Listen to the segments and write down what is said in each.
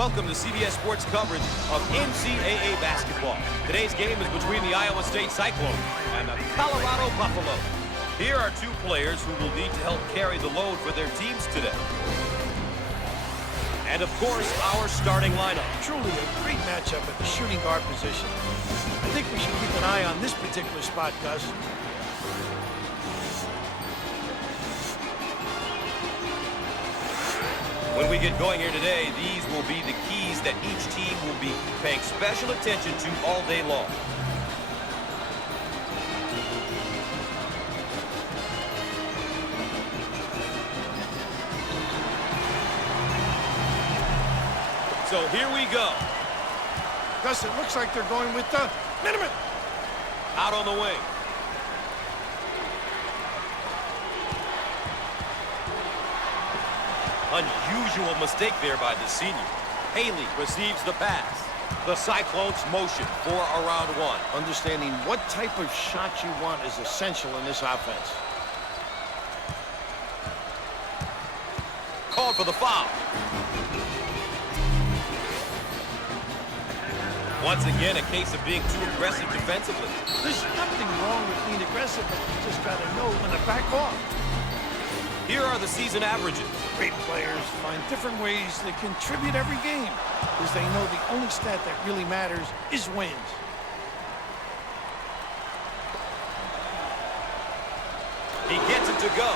Welcome to CBS Sports coverage of NCAA basketball. Today's game is between the Iowa State Cyclones and the Colorado Buffalo. Here are two players who will need to help carry the load for their teams today. And of course, our starting lineup. Truly a great matchup at the shooting guard position. I think we should keep an eye on this particular spot, Gus. When we get going here today, these will be the keys that each team will be paying special attention to all day long. So here we go. Gus, it looks like they're going with the minimum. Out on the wing. Unusual mistake there by the senior. Haley receives the pass. The Cyclones motion for a round one. Understanding what type of shot you want is essential in this offense. Called for the foul. Once again, a case of being too aggressive defensively. There's nothing wrong with being aggressive, but you just got to know when to back off. Here are the season averages. Great players find different ways to contribute every game, because they know the only stat that really matters is wins. He gets it to go.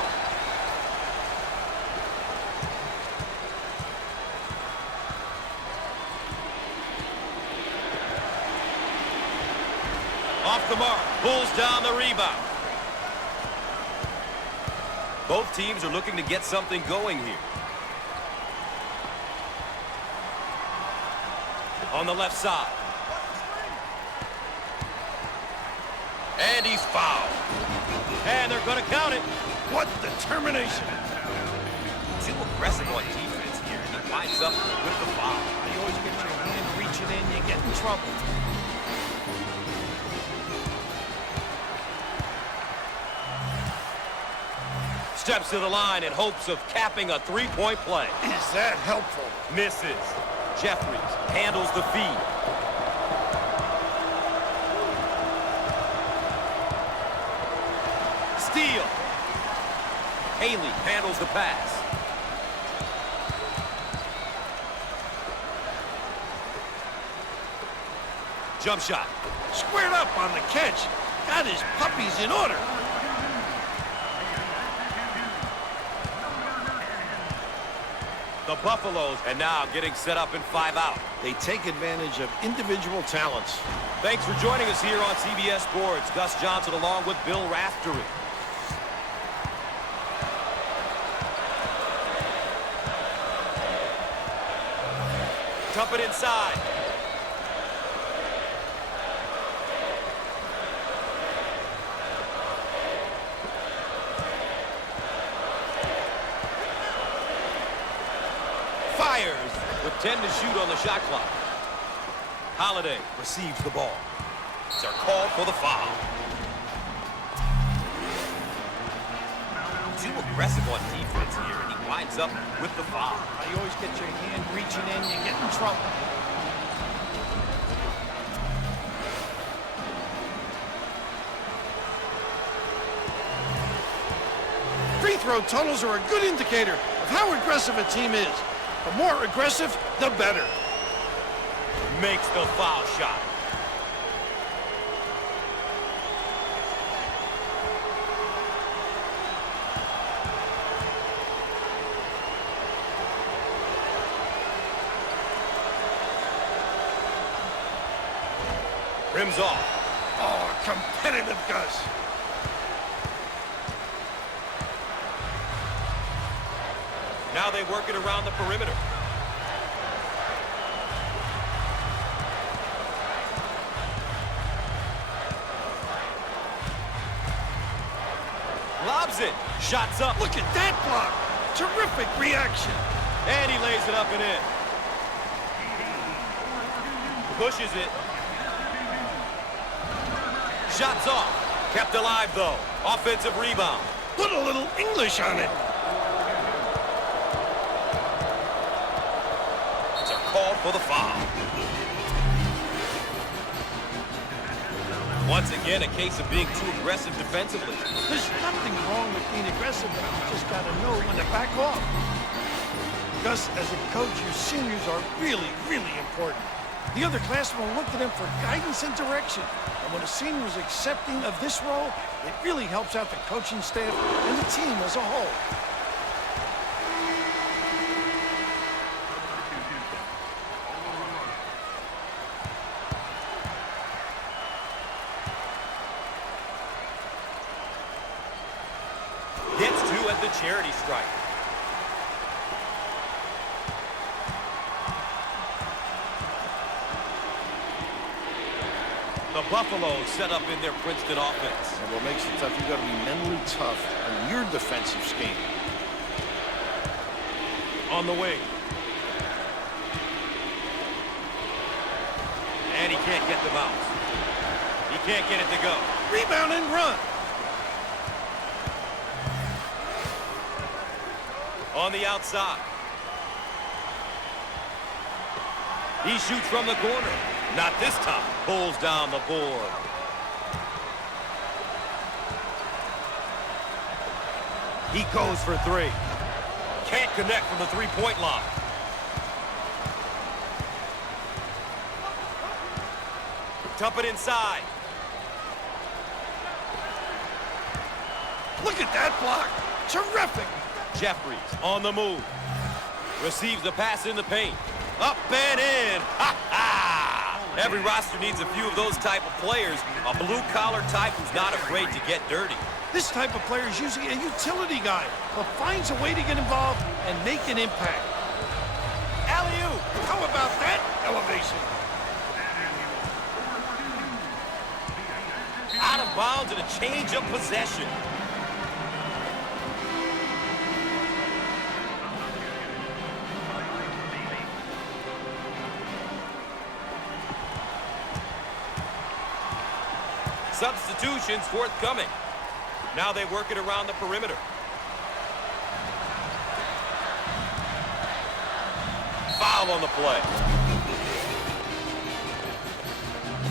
Off the mark, pulls down the rebound. Both teams are looking to get something going here. On the left side. And he's fouled. And they're going to count it. What determination. Too aggressive on defense here. He winds up with the foul. You always get your hand reaching in, you get in trouble. Steps to the line in hopes of capping a three-point play. Is that helpful? Misses. Jeffries handles the feed. Steal. Haley handles the pass. Jump shot. Squared up on the catch. Got his puppies in order. The Buffaloes, and now getting set up in 5 out. They take advantage of individual talents. Thanks for joining us here on CBS Sports. Gus Johnson along with Bill Raftery. Dump it inside. Fires with 10 to shoot on the shot clock. Holiday receives the ball. They're called for the foul. Too aggressive on defense here, and he winds up with the foul. You always get your hand reaching in, you get in trouble. Free throw totals are a good indicator of how aggressive a team is. The more aggressive, the better. Makes the foul shot. Rims off. Oh, competitive Gus. Now they work it around the perimeter. Lobs it. Shots up. Look at that block. Terrific reaction. And he lays it up and in. Pushes it. Shots off. Kept alive, though. Offensive rebound. Put a little English on it. It's a call for the foul. Once again, a case of being too aggressive defensively. There's nothing wrong with being aggressive, but you just got to know when to back off. Gus, as a coach, your seniors are really, really important. The other classmen will look to them for guidance and direction. And when a senior is accepting of this role, it really helps out the coaching staff and the team as a whole. Gets two at the charity stripe. The Buffaloes set up in their Princeton offense. And what makes it tough, you got to be mentally tough on your defensive scheme. On the wing. And he can't get the bounce. He can't get it to go. Rebound and run. On the outside. He shoots from the corner. Not this time. Pulls down the board. He goes for three. Can't connect from the three-point line. Dump it inside. Look at that block. Terrific. Jeffries on the move. Receives the pass in the paint. Up and in. Ha ha! Every roster needs a few of those type of players. A blue-collar type who's not afraid to get dirty. This type of player is usually a utility guy, but finds a way to get involved and make an impact. Alley-oop. How about that elevation? Out of bounds and a change of possession. Substitutions forthcoming. Now they work it around the perimeter. Foul on the play.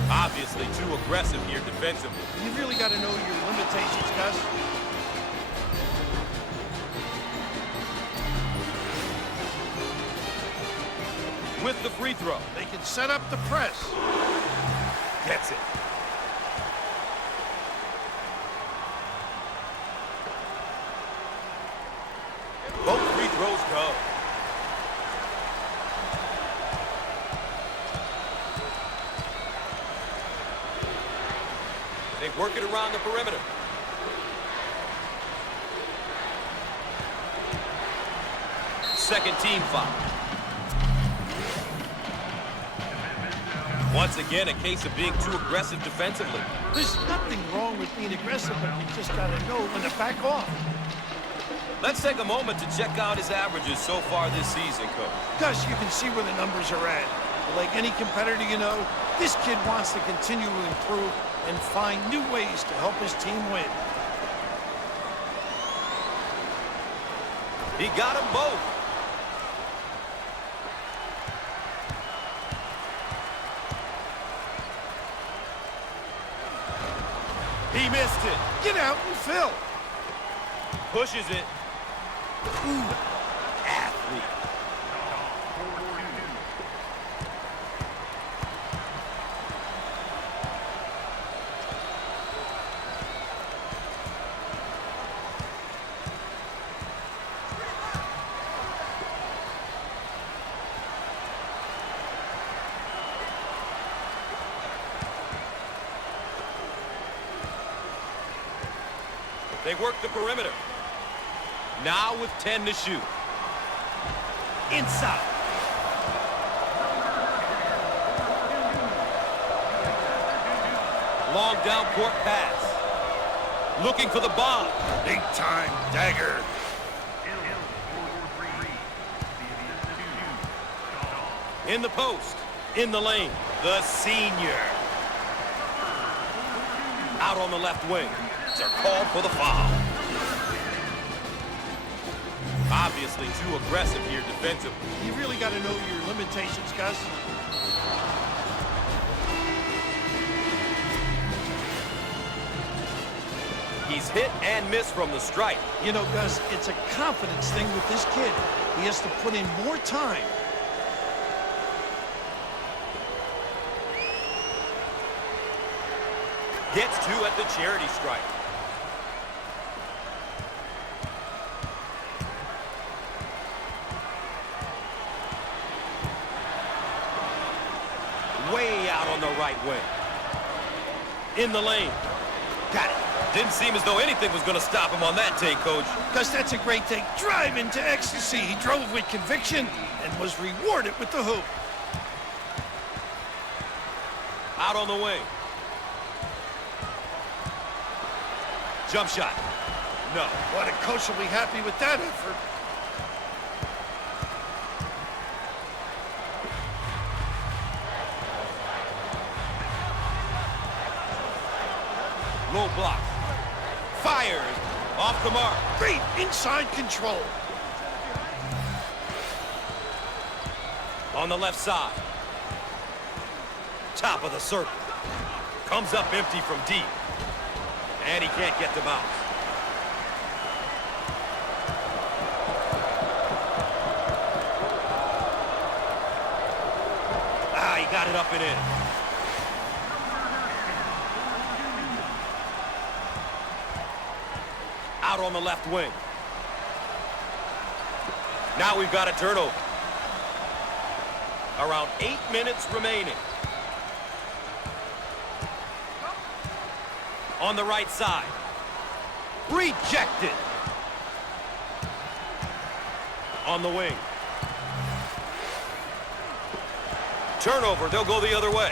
Obviously too aggressive here defensively. You really got to know your limitations, Gus. With the free throw. They can set up the press. Gets it. Both free throws go. They work it around the perimeter. Second team foul. Once again, a case of being too aggressive defensively. There's nothing wrong with being aggressive, but you just got to know when to back off. Let's take a moment to check out his averages so far this season, Coach. Gus, you can see where the numbers are at. But like any competitor you know, this kid wants to continue to improve and find new ways to help his team win. He got them both. He missed it. Get out and fill. Pushes it. Ooh, athlete. They work the perimeter. Now with 10 to shoot. Inside. Long down court pass. Looking for the bomb. Big time dagger. In the post. In the lane. The senior. Out on the left wing. They're called for the foul. Obviously obviously too aggressive here defensively. You really got to know your limitations, Gus. He's hit and missed from the stripe. You know, Gus, it's a confidence thing with this kid. He has to put in more time. Gets two at the charity stripe. Way out on the right wing. In the lane. Got it. Didn't seem as though anything was going to stop him on that take, Coach. Gus, that's a great take. Drive into ecstasy. He drove with conviction and was rewarded with the hoop. Out on the wing. Jump shot. No. What a coach will be happy with that effort. Low block. Fires. Off the mark. Great inside control. On the left side. Top of the circle. Comes up empty from deep. And he can't get them out. Ah, he got it up and in. Out on the left wing. Now we've got a turnover. Around 8 minutes remaining. On the right side. Rejected. On the wing. Turnover. They'll go the other way.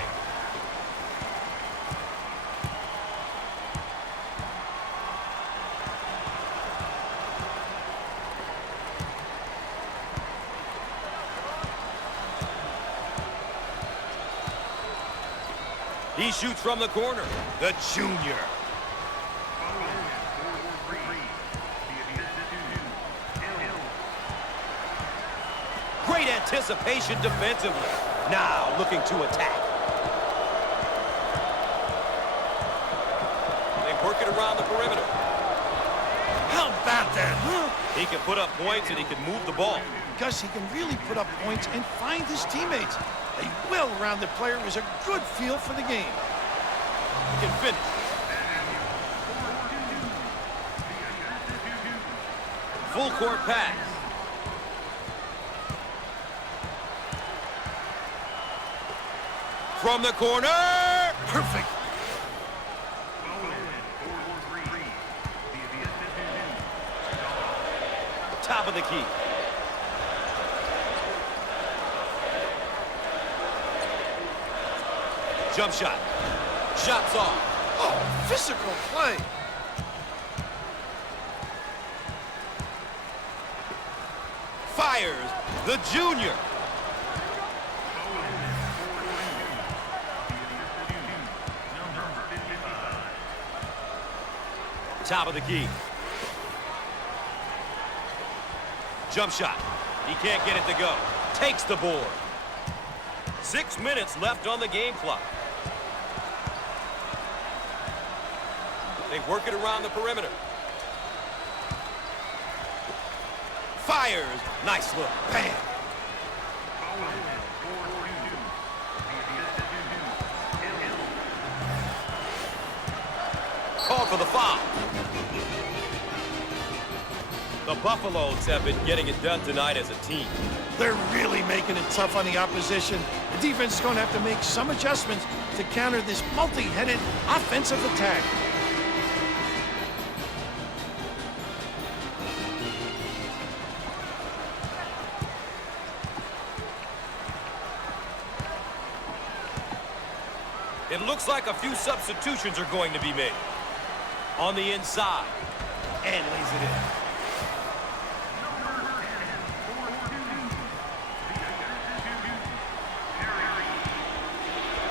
He shoots from the corner. The junior. Great anticipation defensively. Now looking to attack. They work it around the perimeter. How about that, huh? He can put up points and he can move the ball. Gus, he can really put up points and find his teammates. A well-rounded player was a good feel for the game. He can finish. Full court pass. From the corner. Perfect. Top of the key. Jump shot. Shots off. Oh, physical play. Fires. The junior. Top of the key. Jump shot. He can't get it to go. Takes the board. 6 minutes left on the game clock. They work it around the perimeter. Fires. Nice look. Bam. Called for the foul. The Buffaloes have been getting it done tonight as a team. They're really making it tough on the opposition. The defense is going to have to make some adjustments to counter this multi-headed offensive attack. It looks like a few substitutions are going to be made. On the inside. And lays it in.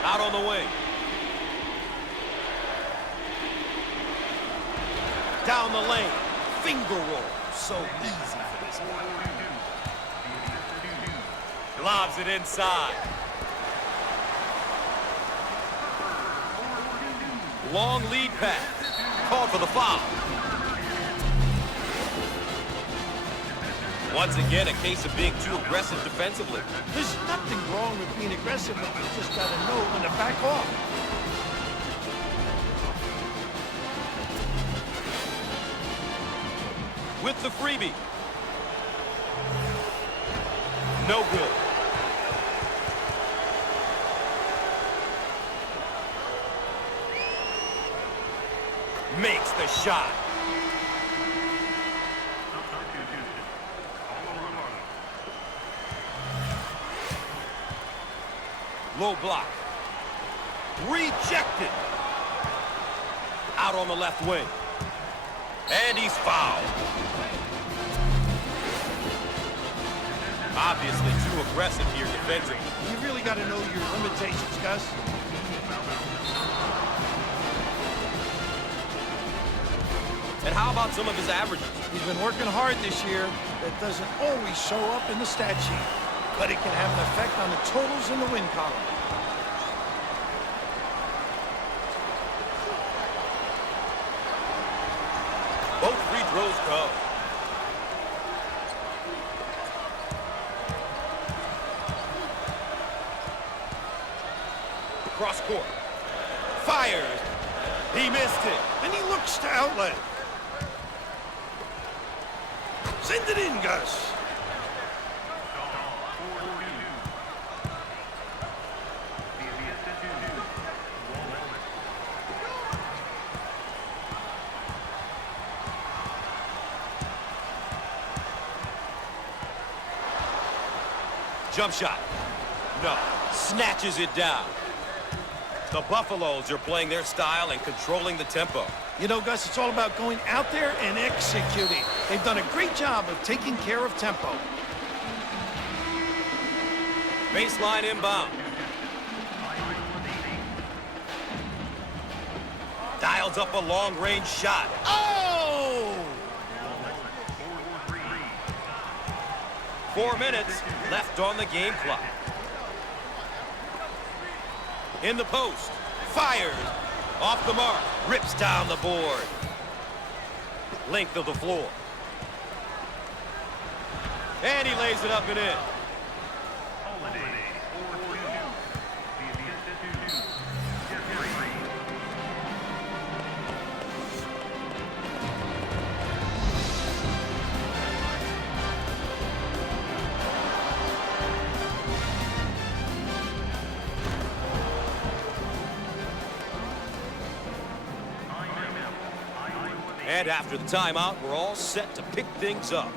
Out on the wing. Down the lane. Finger roll. So easy for them. Lobs it inside. Long lead pass. Called for the foul. Once again, a case of being too aggressive defensively. There's nothing wrong with being aggressive, but you just got to know when to back off. With the freebie. No good. Makes the shot. Low block. Rejected. Out on the left wing. And he's fouled. Obviously too aggressive here defensively. You really got to know your limitations, Gus. And how about some of his averages? He's been working hard this year. That doesn't always show up in the stat sheet, but it can have an effect on the totals in the win column. Both free throws go. Cross court. Fires. He missed it. And he looks to outlet. Send it in, Gus. Jump shot. No. Snatches it down. The Buffaloes are playing their style and controlling the tempo. You know, Gus, it's all about going out there and executing. They've done a great job of taking care of tempo. Baseline inbound. Dials up a long-range shot. Oh! 4 minutes left on the game clock. In the post. Fires. Off the mark. Rips down the board. Length of the floor. And he lays it up and in. And after the timeout, we're all set to pick things up.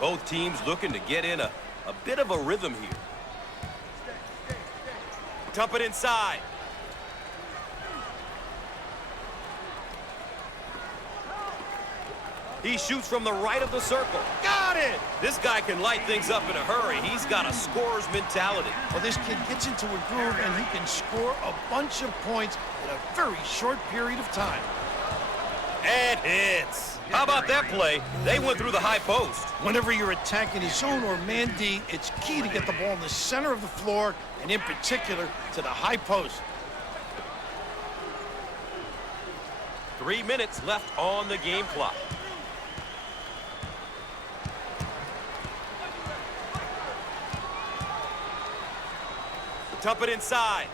Both teams looking to get in a bit of a rhythm here. Dump it inside. He shoots from the right of the circle. Got it! This guy can light things up in a hurry. He's got a scorer's mentality. Well, this kid gets into a groove and he can score a bunch of points in a very short period of time. And hits. How about that play? They went through the high post. Whenever you're attacking his zone or man D, it's key to get the ball in the center of the floor, and in particular, to the high post. 3 minutes left on the game clock. Dump it inside.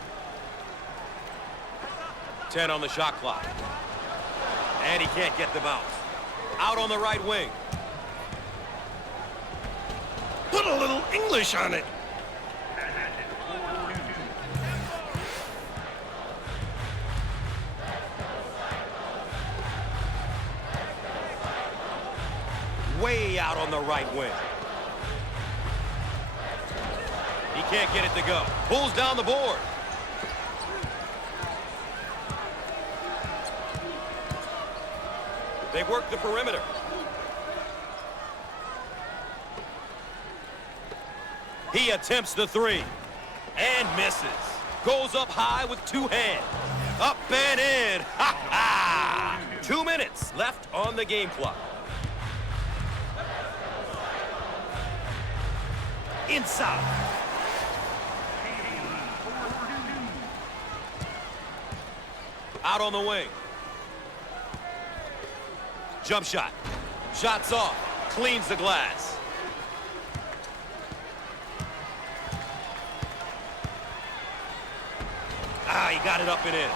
10 on the shot clock. And he can't get them out. Out on the right wing. Put a little English on it. Way out on the right wing. He can't get it to go. Pulls down the board. They work the perimeter. He attempts the three and misses. Goes up high with two hands. Up and in. Ha ha! 2 minutes left on the game clock. inside. Out on the wing. Jump shot. Shots off. Cleans the glass. Ah, he got it up and in.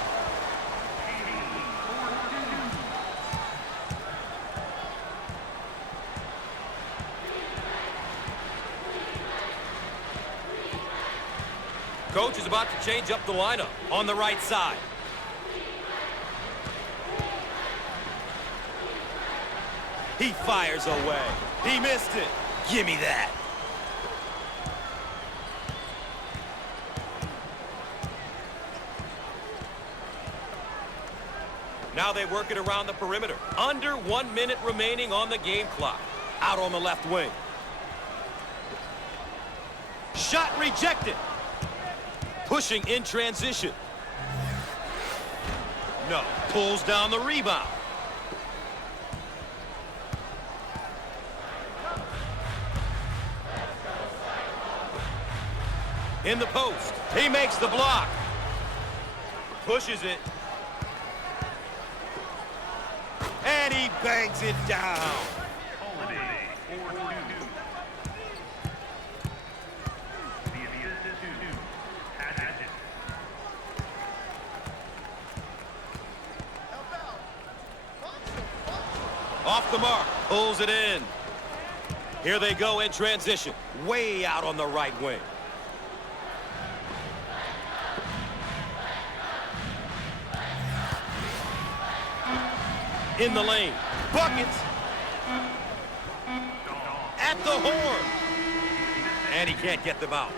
Coach is about to change up the lineup on the right side. He fires away. He missed it. Give me that. Now they work it around the perimeter. Under 1 minute remaining on the game clock. Out on the left wing. Shot rejected. Pushing in transition. No. Pulls down the rebound. In the post. He makes the block. Pushes it. And he bangs it down. Off the mark. Pulls it in. Here they go in transition. Way out on the right wing. In the lane. Buckets. At the horn. And he can't get the bounce.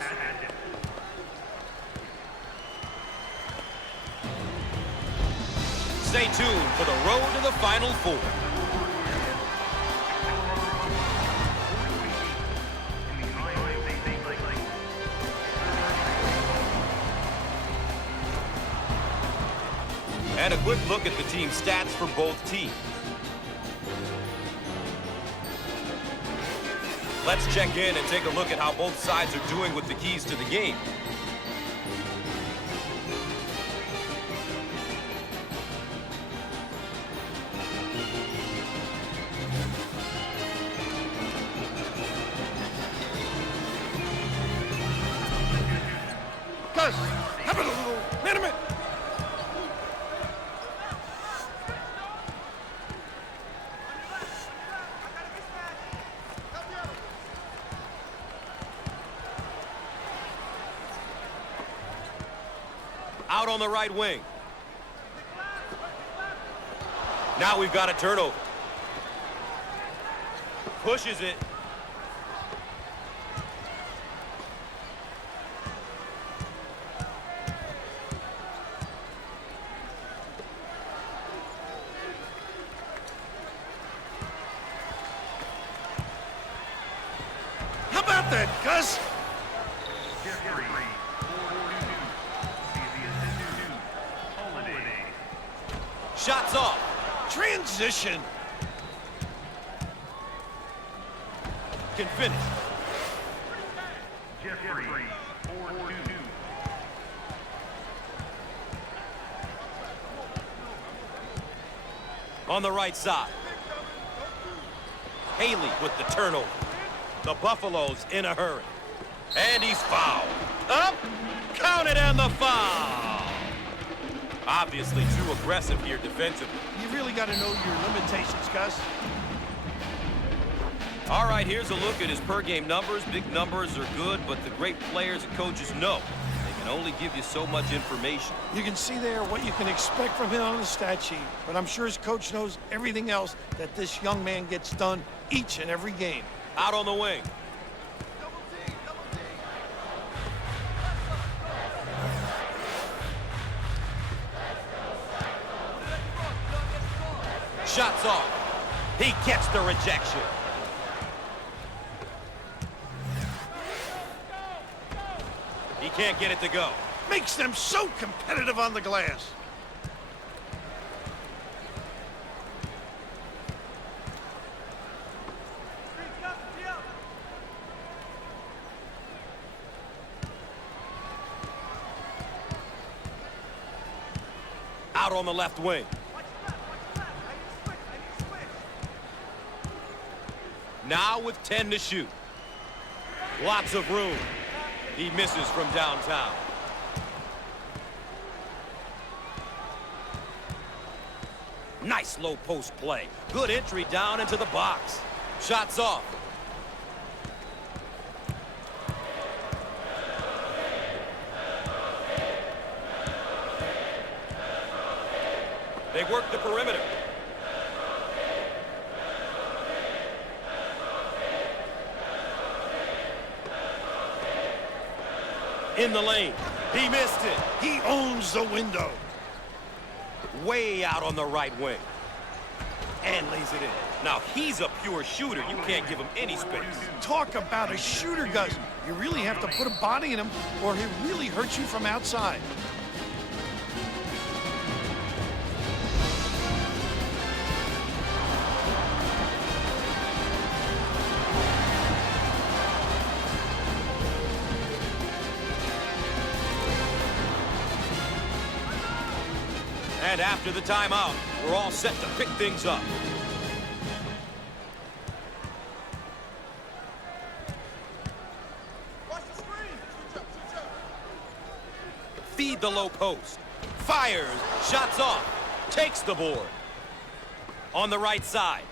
Stay tuned for the road to the Final Four. And a quick look at the team stats for both teams. Let's check in and take a look at how both sides are doing with the keys to the game. Gus, have a little minute. Out on the right wing. Now we've got a turnover. Pushes it. How about that, Gus? Shots off. Transition. Can finish. On the right side. Haley with the turnover. The Buffaloes in a hurry. And he's fouled. Up. Count it and the foul. Obviously too aggressive here defensively. You really got to know your limitations, Gus. All right, here's a look at his per-game numbers. Big numbers are good, but the great players and coaches know they can only give you so much information. You can see there what you can expect from him on the stat sheet, but I'm sure his coach knows everything else that this young man gets done each and every game. Out on the wing. Shots off. He gets the rejection. He can't get it to go. Makes them so competitive on the glass. on the left wing. Now with 10 to shoot. Lots of room. He misses from downtown. Nice low post play. Good entry down into the box. Shots off. They work the perimeter. In the lane. He missed it. He owns the window. Way out on the right wing. And lays it in. Now, he's a pure shooter. You can't give him any space. Talk about a shooter, Gus. You really have to put a body in him, or he really hurts you from outside. And after the timeout, we're all set to pick things up. Feed the low post. Fires. Shots off. Takes the board. On the right side.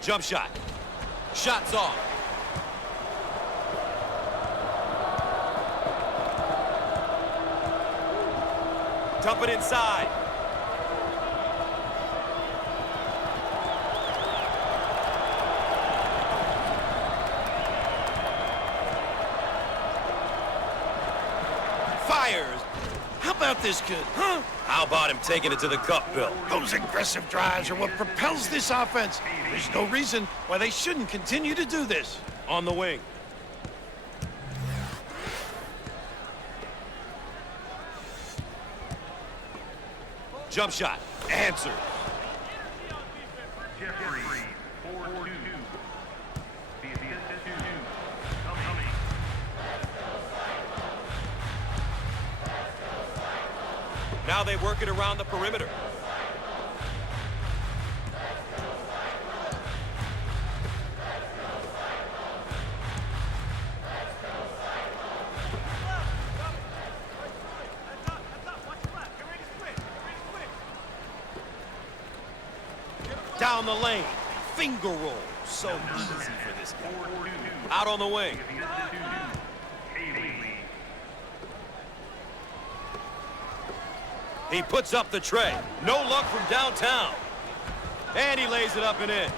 Jump shot. Shots off. Dump it inside. Fires. How about this kid, huh? How about him taking it to the cup, Bill? Those aggressive drives are what propels this offense. There's no reason why they shouldn't continue to do this. On the wing. Jump shot. Answers. Now they work it around the perimeter. Down the lane. Finger roll. So easy for this guy. Out on the wing. He puts up the tray. No luck from downtown. And he lays it up and in.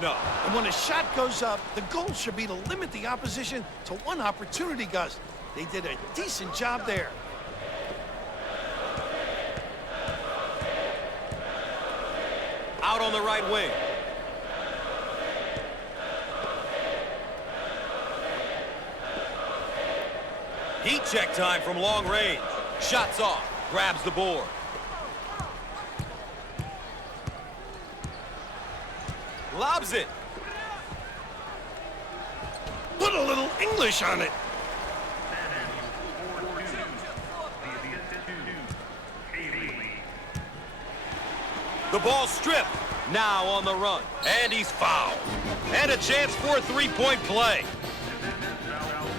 No. And when a shot goes up, the goal should be to limit the opposition to one opportunity, Gus. They did a decent job there. Out on the right wing. Heat check time from long range. Shots off. Grabs the board. Lobs it. Put a little English on it. The ball stripped. Now on the run. And he's fouled. And a chance for a three-point play.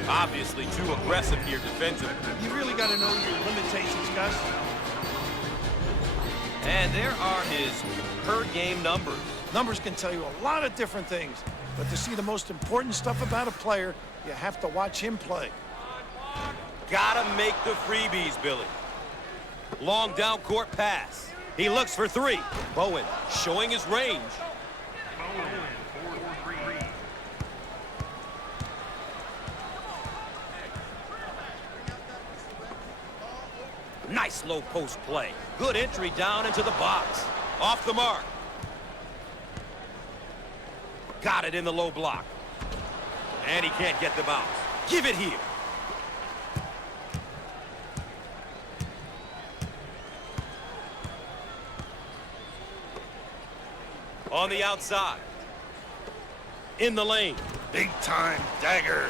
Obviously too aggressive here defensively. You really got to know your limitations, Gus. And there are his per-game numbers. Numbers can tell you a lot of different things, but to see the most important stuff about a player, you have to watch him play. Gotta make the freebies, Billy. Long down court pass. He looks for three. Bowen showing his range. Nice low post play. Good entry down into the box. Off the mark. Got it in the low block. And he can't get the bounce. Give it here. On the outside. In the lane. Big time dagger.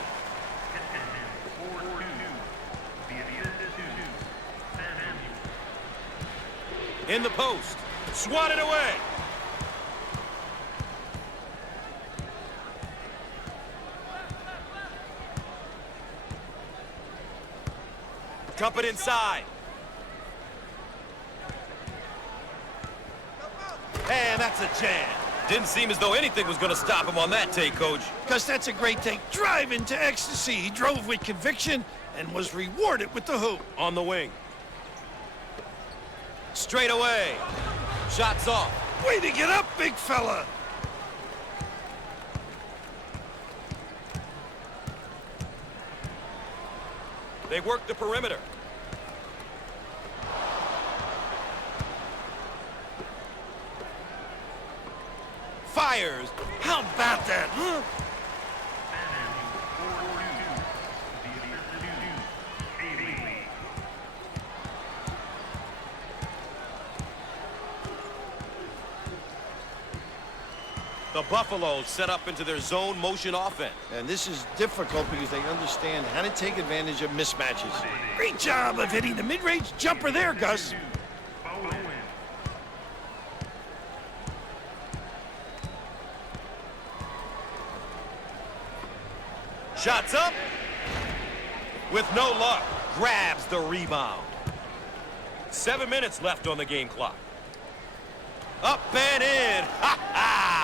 In the post. Swatted away. Dump it inside. And that's a jam. Didn't seem as though anything was going to stop him on that take, Coach. Gus, that's a great take. Drive into ecstasy. He drove with conviction and was rewarded with the hoop. On the wing. Straight away. Shots off. Way to get up, big fella. They work the perimeter. Fires. How about that, huh? The Buffaloes set up into their zone motion offense. And this is difficult because they understand how to take advantage of mismatches. Great job of hitting the mid-range jumper there, Gus. Shots up. With no luck. Grabs the rebound. 7 minutes left on the game clock. Up and in. Ha ha!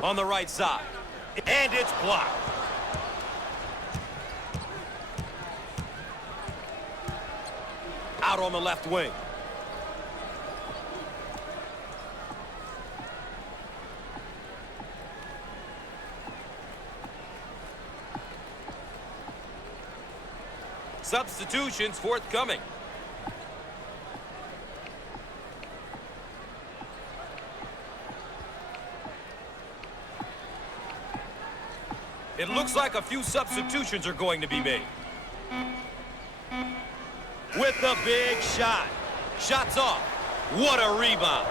On the right side. And it's blocked. Out on the left wing. Substitutions forthcoming. It looks like a few substitutions are going to be made. With the big shot. Shots off. What a rebound.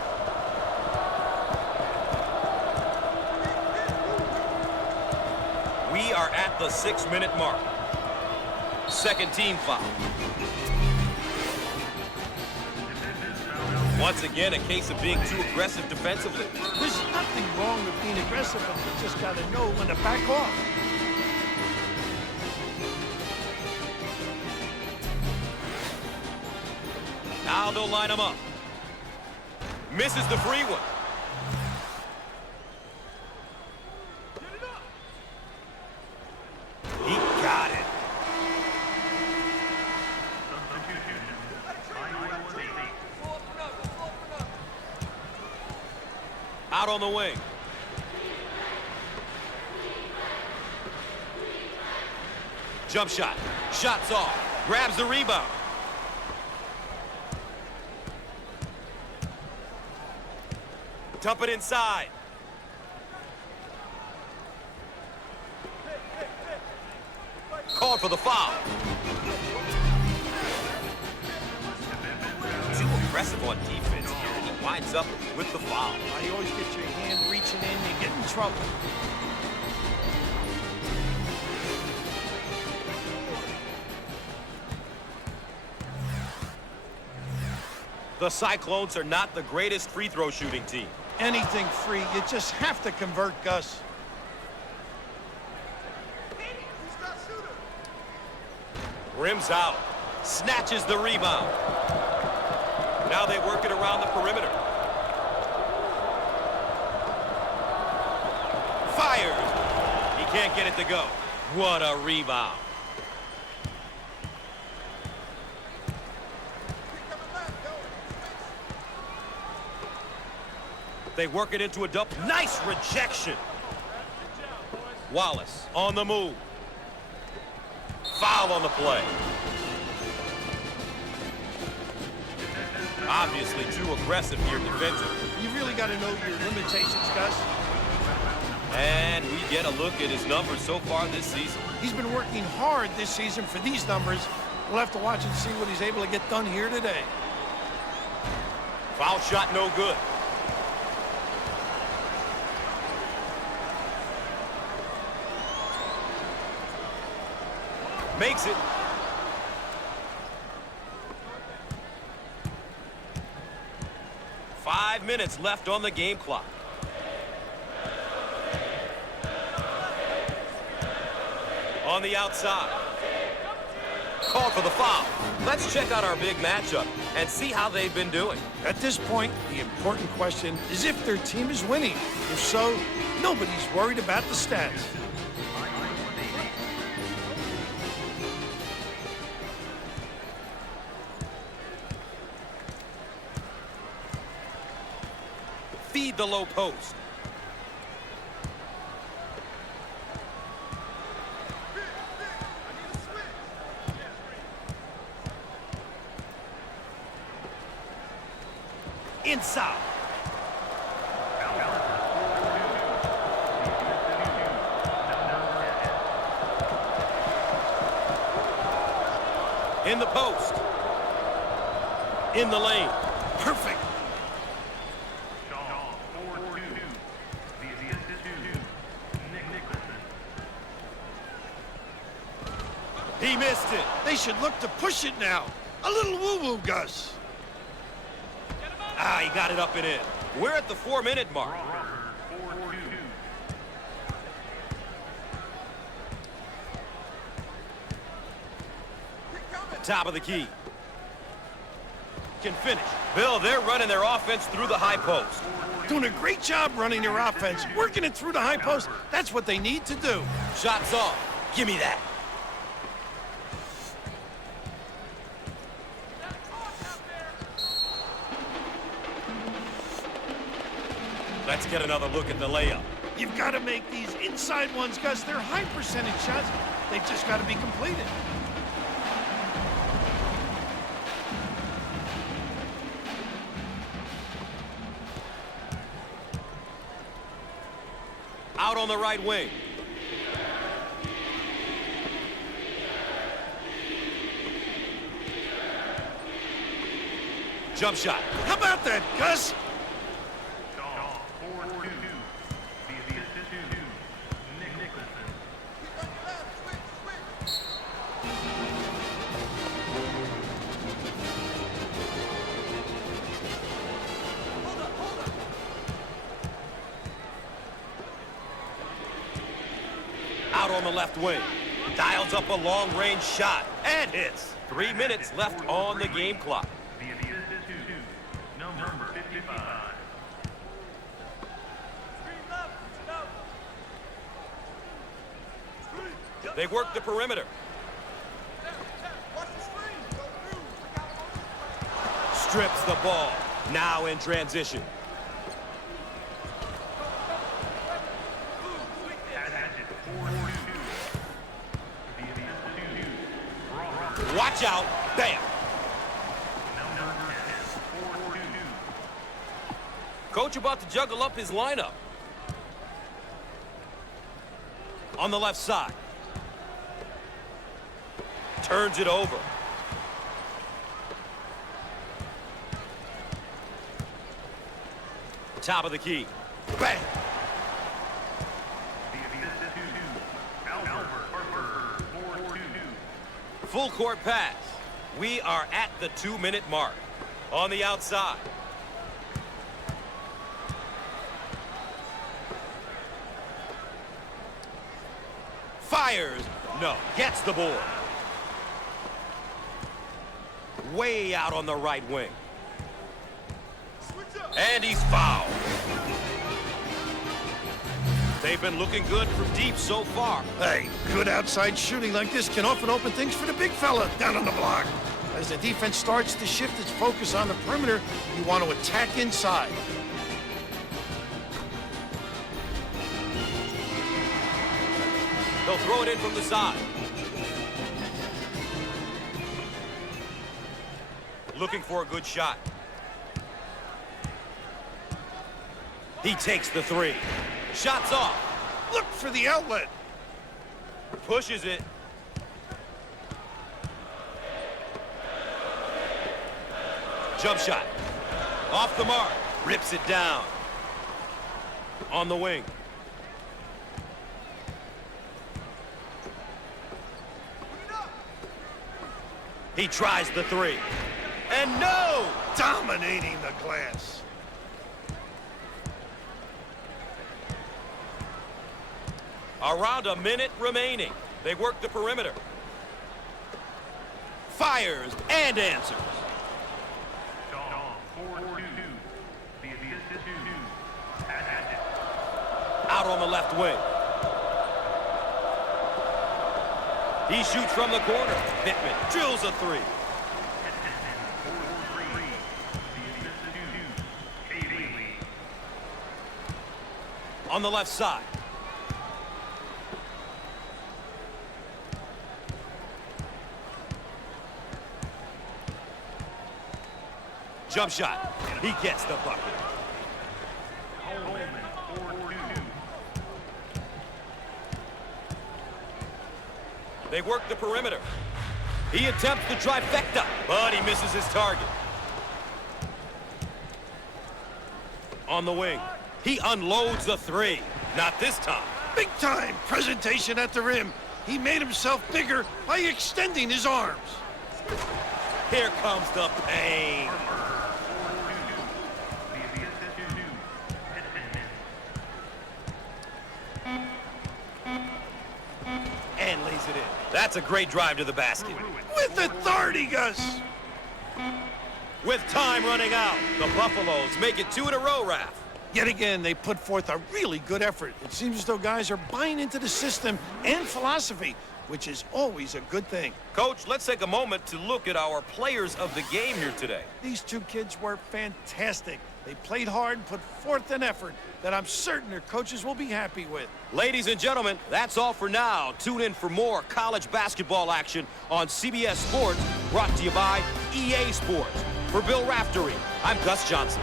We are at the 6-minute mark. Second team foul. Once again, a case of being too aggressive defensively. There's nothing wrong with being aggressive, but you just got to know when to back off. Now they'll line him up. Misses the free one. He got it. Out on the wing. Jump shot. Shots off. Grabs the rebound. Dump it inside. Called for the foul. Too aggressive on defense here, and he winds up with the foul. You always get your hand reaching in, you get in trouble. The Cyclones are not the greatest free throw shooting team. Anything free, you just have to convert, Gus. Rims out. Snatches the rebound. Now they work it around the perimeter. Fired. He can't get it to go. What a rebound. They work it into a double. Nice rejection. Wallace on the move. Foul on the play. Obviously too aggressive here defensively. You really got to know your limitations, Gus. And we get a look at his numbers so far this season. He's been working hard this season for these numbers. We'll have to watch and see what he's able to get done here today. Foul shot no good. Makes it. Five minutes left on the game clock. On the outside. Called for the foul. Let's check out our big matchup and see how they've been doing. At this point, the important question is if their team is winning. If so, nobody's worried about the stats. Feed the low post. Inside. In the post. In the lane. Perfect. He missed it. They should look to push it now. A little woo-woo, Gus. Ah, he got it up and in. We're at the 4-minute mark. Top of the key. Can finish. Bill, they're running their offense through the high post. Doing a great job running their offense, working it through the high post. That's what they need to do. Shots off. Give me that. Let's get another look at the layup. You've got to make these inside ones, Gus. They're high percentage shots. They've just got to be completed. Out on the right wing. Jump shot. How about that, Gus? Out on the left wing. Dials up a long-range shot and hits. 3 minutes left on the game clock. Number 55. They work the perimeter. Strips the ball. Now in transition. Watch out. Bam. Coach about to juggle up his lineup. On the left side. Turns it over. Top of the key. Bang. Full court pass. We are at the 2-minute mark. On the outside. Fires. No. Gets the board. Way out on the right wing. And he's fouled. They've been looking good from deep so far. Hey, good outside shooting like this can often open things for the big fella down on the block. As the defense starts to shift its focus on the perimeter, you want to attack inside. They'll throw it in from the side. Looking for a good shot. He takes the three. Shots off. Look for the outlet. Pushes it. Jump shot. Off the mark. Rips it down. On the wing. He tries the three. And no! Dominating the glass. Around a minute remaining. They work the perimeter. Fires and answers. Out on the left wing. He shoots from the corner. Pittman drills a three. On the left side. Jump shot. He gets the bucket. They work the perimeter. He attempts the trifecta, but he misses his target. On the wing. He unloads the three. Not this time. Big time presentation at the rim. He made himself bigger by extending his arms. Here comes the pain. And lays it in. That's a great drive to the basket. With authority, Gus. With time running out, the Buffaloes make it 2 in a row, Raph. Yet again, they put forth a really good effort. It seems as though guys are buying into the system and philosophy, which is always a good thing. Coach, let's take a moment to look at our players of the game here today. These two kids were fantastic. They played hard and put forth an effort that I'm certain their coaches will be happy with. Ladies and gentlemen, that's all for now. Tune in for more college basketball action on CBS Sports, brought to you by EA Sports. For Bill Raftery, I'm Gus Johnson.